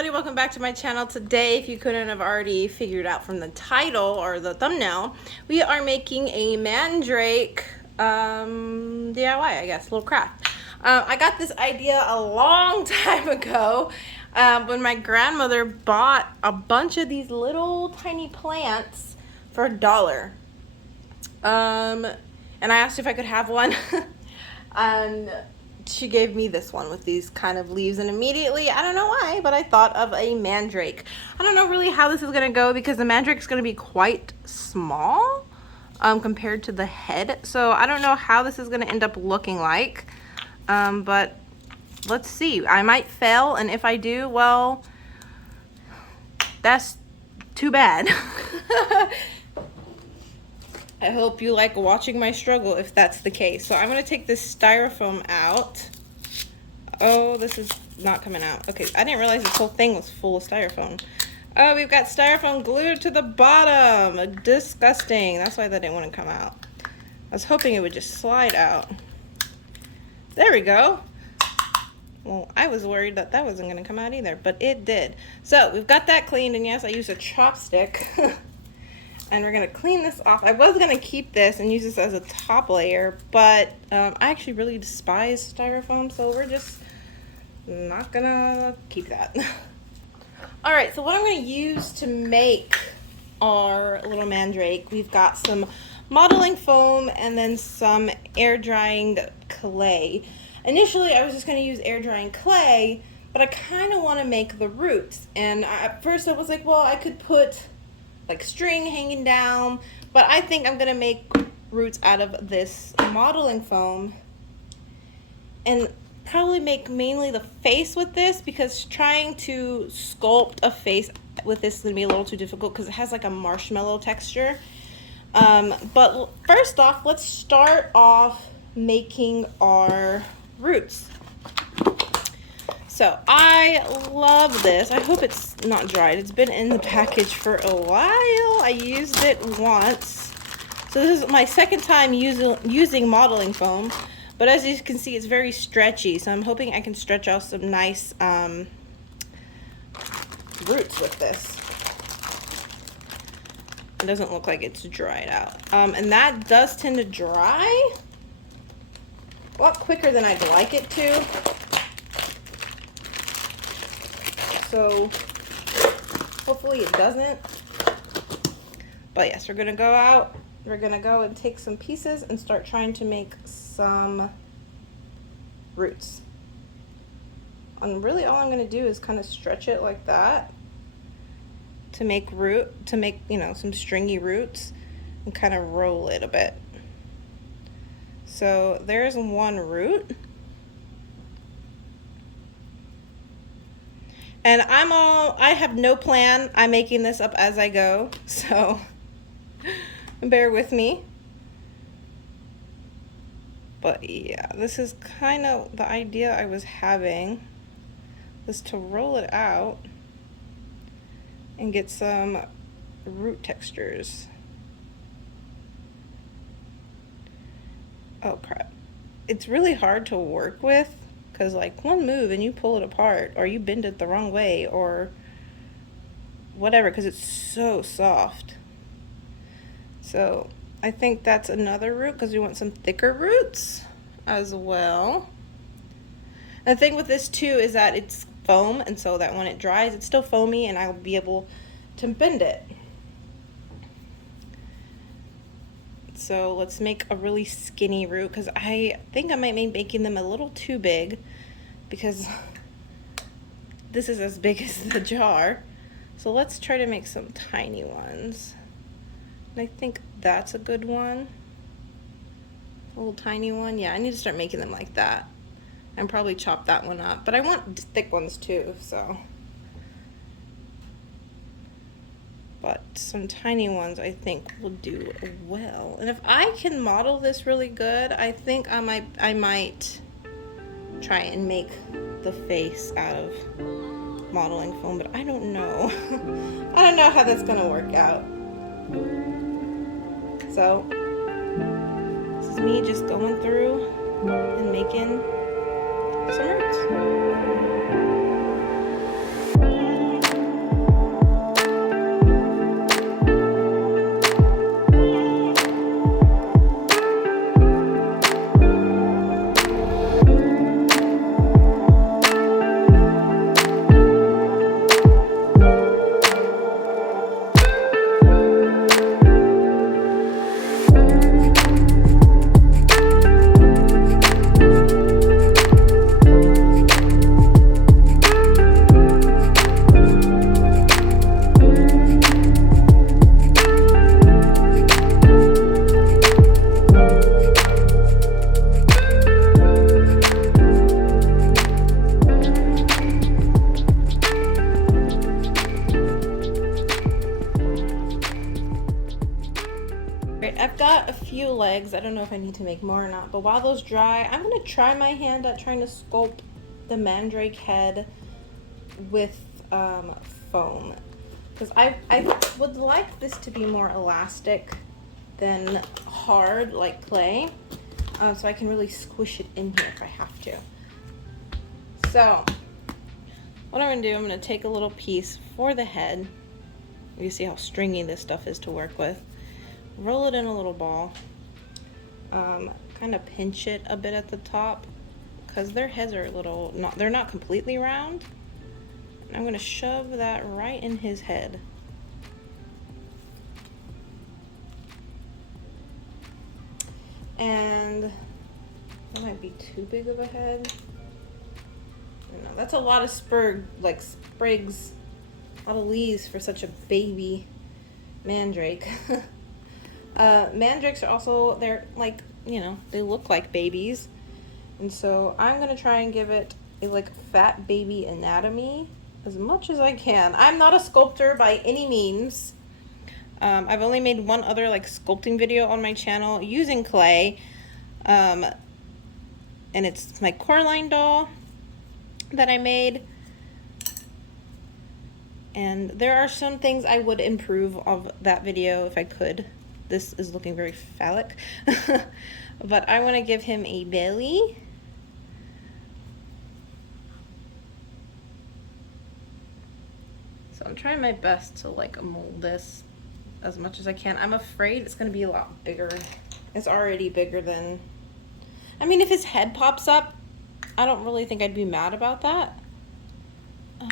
everybody, welcome back to my channel. Today, if you couldn't have already figured out from the title or the thumbnail, we are making a Mandrake DIY, I guess, little craft. I got this idea a long time ago when my grandmother bought a bunch of these little tiny plants for $1. And I asked if I could have one and she gave me this one with these kind of leaves, and immediately, I don't know why, but I thought of a mandrake. I don't know really how this is gonna go because the mandrake is gonna be quite small compared to the head, so I don't know how this is gonna end up looking like, but let's see. I might fail, and if I do, well, that's too bad. I hope you like watching my struggle if that's the case. So I'm gonna take this styrofoam out. Oh, this is not coming out. Okay, I didn't realize this whole thing was full of styrofoam. Oh, we've got styrofoam glued to the bottom. Disgusting. That's why that didn't want to come out. I was hoping it would just slide out. There we go. Well, I was worried that that wasn't gonna come out either, but it did. So we've got that cleaned, and yes, I used a chopstick. And we're gonna clean this off. I was gonna keep this and use this as a top layer, but I actually really despise styrofoam, so we're just not gonna keep that. All right, so what I'm gonna use to make our little mandrake, we've got some modeling foam and then some air drying clay. Initially, I was just gonna use air drying clay, but I kind of want to make the roots. And at first I was like, well, I could put like string hanging down, but I think I'm gonna make roots out of this modeling foam and probably make mainly the face with this, because trying to sculpt a face with this is gonna be a little too difficult because it has like a marshmallow texture. But first off, let's start off making our roots. So I love this. I hope it's not dried. It's been in the package for a while. I used it once. So this is my second time using modeling foam. But as you can see, it's very stretchy. So I'm hoping I can stretch out some nice roots with this. It doesn't look like it's dried out. And that does tend to dry a lot quicker than I'd like it to. So hopefully it doesn't. But yes, we're gonna go out. We're gonna go and take some pieces and start trying to make some roots. And really all I'm gonna do is kind of stretch it like that to make you know, some stringy roots, and kind of roll it a bit. So there's one root. And I have no plan. I'm making this up as I go, so bear with me. But yeah, this is kind of the idea I was having, was to roll it out and get some root textures. Oh crap. It's really hard to work with, because like one move and you pull it apart, or you bend it the wrong way, or whatever, because it's so soft. So I think that's another root, because we want some thicker roots as well. And the thing with this too is that it's foam, and so that when it dries it's still foamy and I'll be able to bend it. So let's make a really skinny root, because I think I might be making them a little too big, because this is as big as the jar. So let's try to make some tiny ones. And I think that's a good one. A little tiny one. Yeah, I need to start making them like that. And probably chop that one up. But I want thick ones too, so. But some tiny ones I think will do well. And if I can model this really good, I think I might try and make the face out of modeling foam, but I don't know. I don't know how that's gonna work out. So this is me just going through and making some roots. Right, I've got a few legs. I don't know if I need to make more or not, but while those dry, I'm gonna try my hand at trying to sculpt the Mandrake head with foam. Because I would like this to be more elastic than hard like clay, so I can really squish it in here if I have to. So what I'm gonna do, I'm gonna take a little piece for the head. You see how stringy this stuff is to work with. Roll it in a little ball. Kind of pinch it a bit at the top because their heads are a little, they're not completely round. And I'm gonna shove that right in his head. And that might be too big of a head. No, that's a lot of sprigs, a lot of leaves for such a baby mandrake. Mandrakes are also, they're like, you know, they look like babies. And so I'm gonna try and give it a like fat baby anatomy as much as I can. I'm not a sculptor by any means. I've only made one other like sculpting video on my channel using clay. And it's my Coraline doll that I made. And there are some things I would improve of that video if I could. This is looking very phallic. But I want to give him a belly. So I'm trying my best to like mold this as much as I can. I'm afraid it's going to be a lot bigger. It's already bigger than... I mean, if his head pops up, I don't really think I'd be mad about that.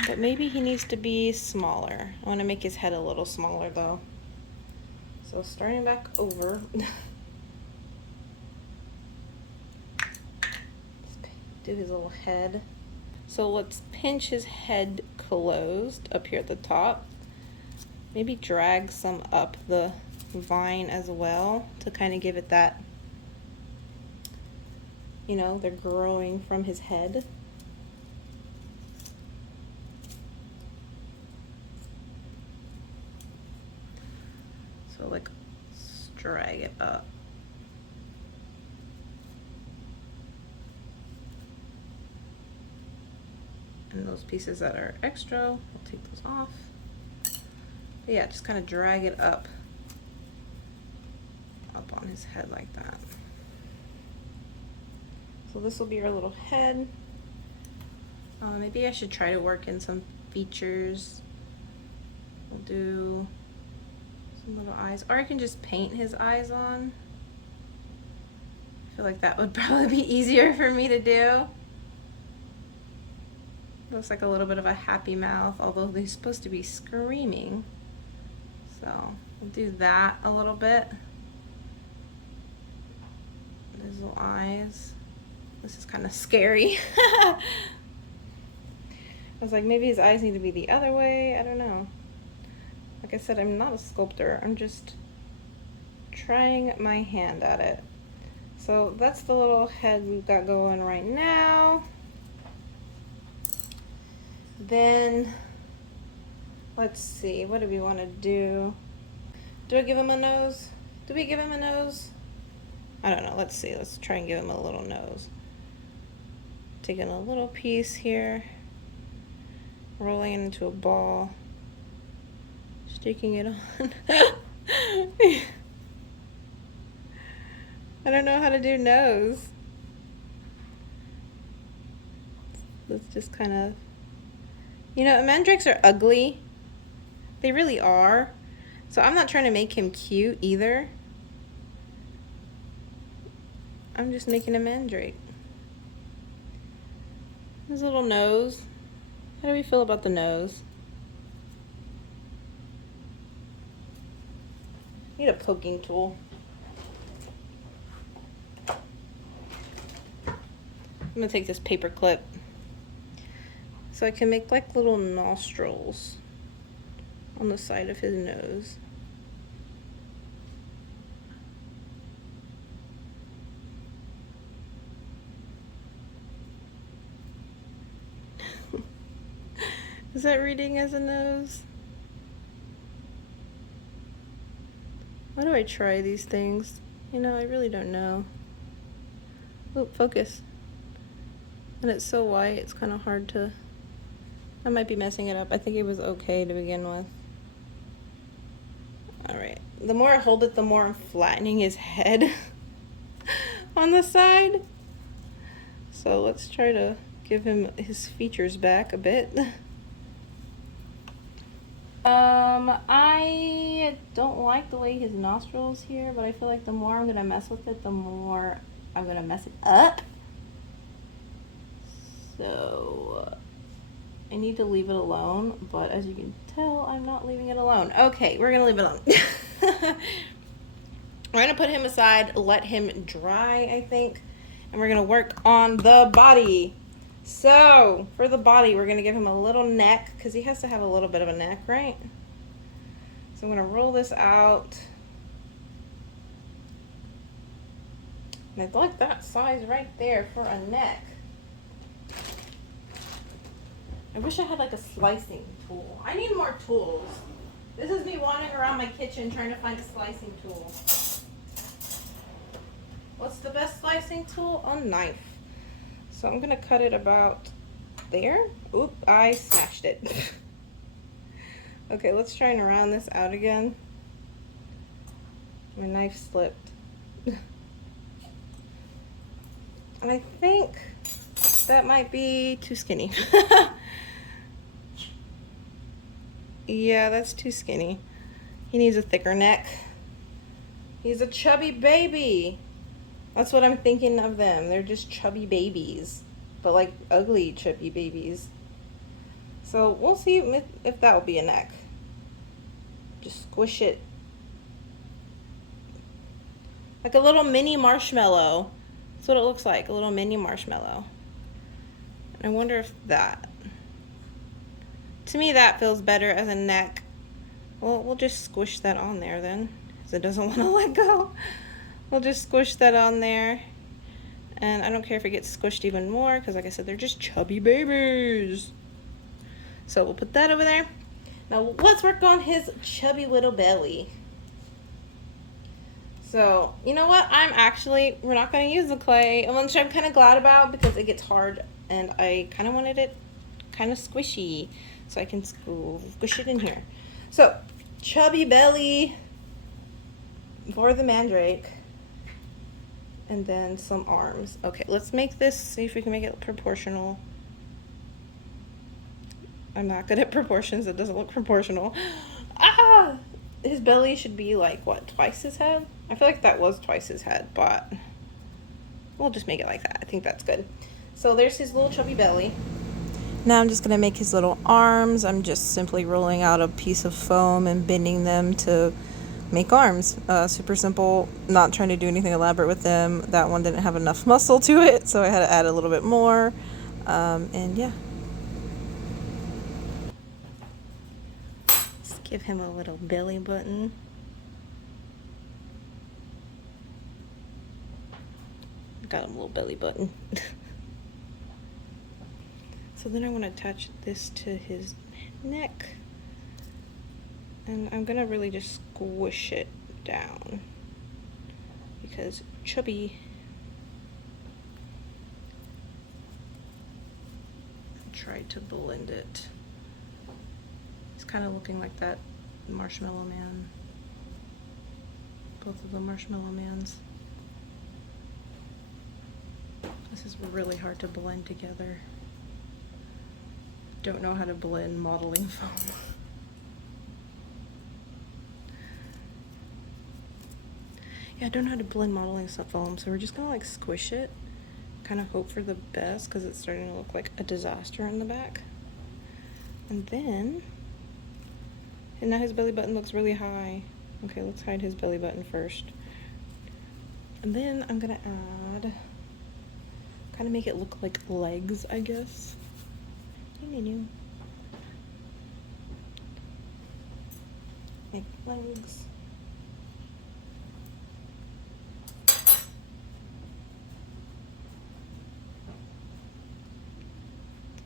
But maybe he needs to be smaller. I want to make his head a little smaller though. So starting back over. Let's do his little head. So let's pinch his head closed up here at the top. Maybe drag some up the vine as well to kind of give it that, you know, they're growing from his head. So like drag it up. And those pieces that are extra, we'll take those off. But yeah, just kind of drag it up on his head like that. So this will be our little head. Maybe I should try to work in some features. We'll do some little eyes, or I can just paint his eyes on. I feel like that would probably be easier for me to do. Looks like a little bit of a happy mouth, although they're supposed to be screaming. So we'll do that a little bit. His little eyes. This is kind of scary. I was like, maybe his eyes need to be the other way. I don't know. Like I said, I'm not a sculptor. I'm just trying my hand at it. So that's the little head we've got going right now. Then, let's see, what do we want to do? Do I give him a nose? Do we give him a nose? I don't know, let's see, let's try and give him a little nose. Taking a little piece here, rolling it into a ball, sticking it on. I don't know how to do nose. Let's just kind of, you know, mandrakes are ugly. They really are. So I'm not trying to make him cute either. I'm just making a mandrake. His little nose. How do we feel about the nose? Need a poking tool. I'm gonna take this paper clip so I can make like little nostrils on the side of his nose. Is that reading as a nose? Why do I try these things? You know, I really don't know. Oh, focus. And it's so white, it's kind of hard to... I might be messing it up. I think it was okay to begin with. Alright. The more I hold it, the more I'm flattening his head on the side. So let's try to give him his features back a bit. I don't like the way his nostrils here, but I feel like the more I'm gonna mess with it, the more I'm gonna mess it up. So I need to leave it alone, but as you can tell, I'm not leaving it alone. Okay, we're gonna leave it alone. We're gonna put him aside, let him dry, I think, and we're gonna work on the body. So for the body, we're gonna give him a little neck, because he has to have a little bit of a neck, right? So I'm gonna roll this out. And I like that size right there for a neck. I wish I had like a slicing tool. I need more tools. This is me wandering around my kitchen trying to find a slicing tool. What's the best slicing tool? A knife. So I'm gonna cut it about there. Oop, I smashed it. Okay, let's try and round this out again. My knife slipped. And I think that might be too skinny. Yeah, that's too skinny. He needs a thicker neck. He's a chubby baby. That's what I'm thinking of them. They're just chubby babies, but like ugly chubby babies. So we'll see if that will be a neck. Just squish it. Like a little mini marshmallow. That's what it looks like, a little mini marshmallow. I wonder if that... To me, that feels better as a neck. Well, we'll just squish that on there then, because it doesn't want to let go. We'll just squish that on there. And I don't care if it gets squished even more, because like I said, they're just chubby babies. So we'll put that over there. Now let's work on his chubby little belly. So, you know what? We're not going to use the clay, which I'm kind of glad about, because it gets hard, and I kind of wanted it kind of squishy, so I can squish it in here. So, chubby belly for the Mandrake, and then some arms. Okay, let's make this, see if we can make it proportional. I'm not good at proportions, it doesn't look proportional. Ah! His belly should be like, what, twice his head? I feel like that was twice his head, but we'll just make it like that. I think that's good. So there's his little chubby belly. Now I'm just going to make his little arms. I'm just simply rolling out a piece of foam and bending them to make arms. Super simple, not trying to do anything elaborate with them. That one didn't have enough muscle to it, so I had to add a little bit more. And yeah. Let's give him a little belly button. Got him a little belly button. So then I want to attach this to his neck, and I'm gonna really just squish it down because chubby. Try to blend it. It's kind of looking like that Marshmallow Man. Both of the Marshmallow Mans. This is really hard to blend together. Don't know how to blend modeling foam. Yeah, I don't know how to blend modeling foam, so we're just gonna like squish it, kind of hope for the best, because it's starting to look like a disaster in the back. And then, and now his belly button looks really high. Okay, let's hide his belly button first. And then I'm gonna add, kind of make it look like legs, I guess. Make legs.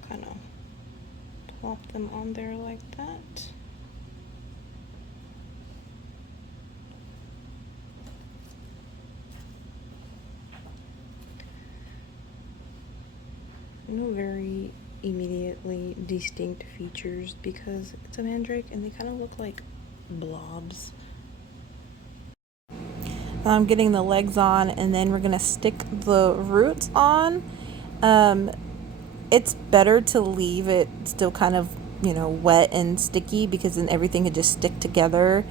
Kind of plop them on there like that. no very immediately distinct features because it's a mandrake and they kind of look like blobs. I'm getting the legs on, and then we're gonna stick the roots on. It's better to leave it still kind of, wet and sticky, because then everything could just stick together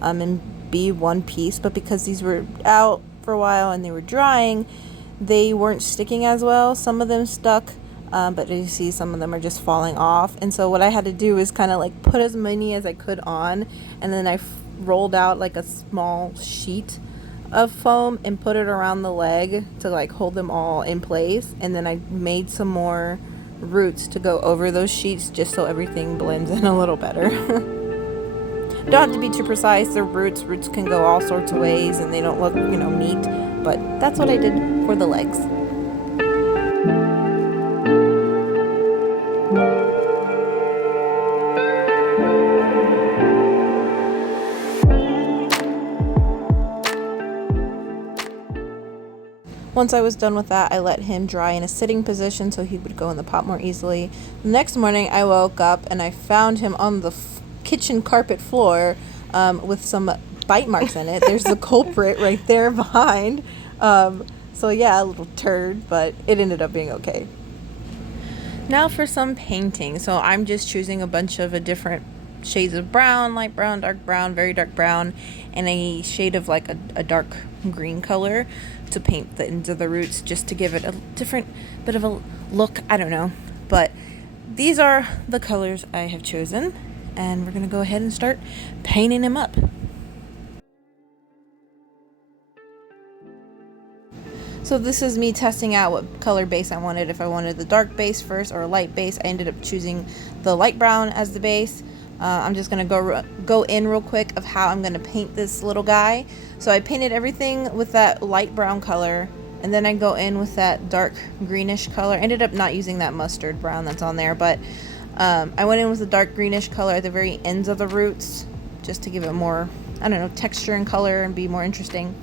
and be one piece. But because these were out for a while and they were drying, they weren't sticking as well. Some of them stuck, but you see some of them are just falling off. And so what I had to do is kind of like put as many as I could on, and then I rolled out like a small sheet of foam and put it around the leg to like hold them all in place. And then I made some more roots to go over those sheets just so everything blends in a little better. Don't have to be too precise. They're roots. Roots can go all sorts of ways and they don't look, neat. But that's what I did for the legs. Once I was done with that, I let him dry in a sitting position so he would go in the pot more easily. The next morning, I woke up and I found him on the kitchen carpet floor with some bite marks in it. There's the culprit right there behind. So yeah, a little turd, but it ended up being okay. Now for some painting. So I'm just choosing a bunch of different shades of brown, light brown, dark brown, very dark brown, and a shade of like a dark green color to paint the ends of the roots, just to give it a different bit of a look. I don't know, but these are the colors I have chosen, and we're gonna go ahead and start painting them up. So this is me testing out what color base I wanted. If I wanted the dark base first or a light base, I ended up choosing the light brown as the base. I'm just going to go in real quick of how I'm going to paint this little guy. So I painted everything with that light brown color, and then I go in with that dark greenish color. I ended up not using that mustard brown that's on there, but I went in with the dark greenish color at the very ends of the roots just to give it more, texture and color and be more interesting.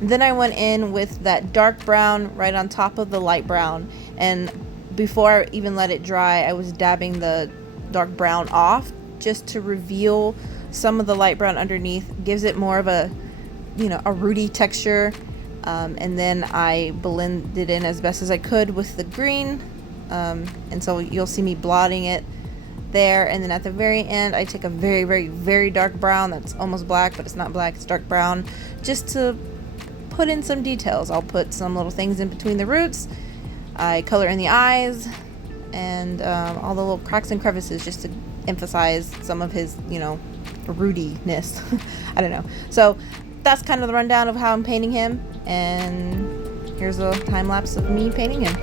And then I went in with that dark brown right on top of the light brown, and before I even let it dry, I was dabbing the dark brown off just to reveal some of the light brown underneath. Gives it more of a rooty texture. And then I blended in as best as I could with the green, and so you'll see me blotting it there. And then at the very end, I take a very, very, very dark brown that's almost black, but it's not black, it's dark brown, just to put in some details. I'll put some little things in between the roots. I color in the eyes and all the little cracks and crevices, just to emphasize some of his, rootyness. I don't know. So that's kind of the rundown of how I'm painting him, and here's a time lapse of me painting him.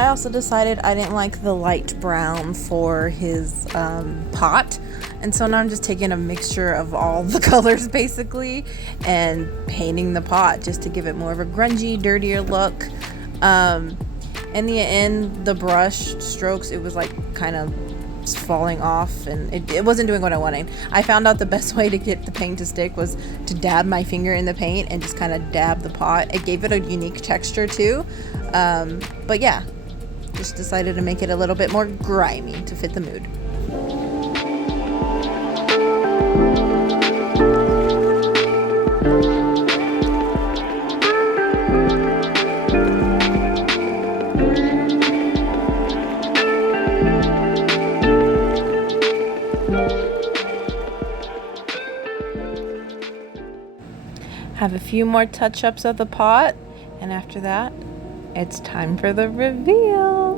I also decided I didn't like the light brown for his pot, and so now I'm just taking a mixture of all the colors basically and painting the pot just to give it more of a grungy, dirtier look. In the end, the brush strokes, it was like kind of falling off, and it wasn't doing what I wanted. I found out the best way to get the paint to stick was to dab my finger in the paint and just kind of dab the pot. It gave it a unique texture too. But yeah, just decided to make it a little bit more grimy to fit the mood. Have a few more touch-ups of the pot, and after that, it's time for the reveal.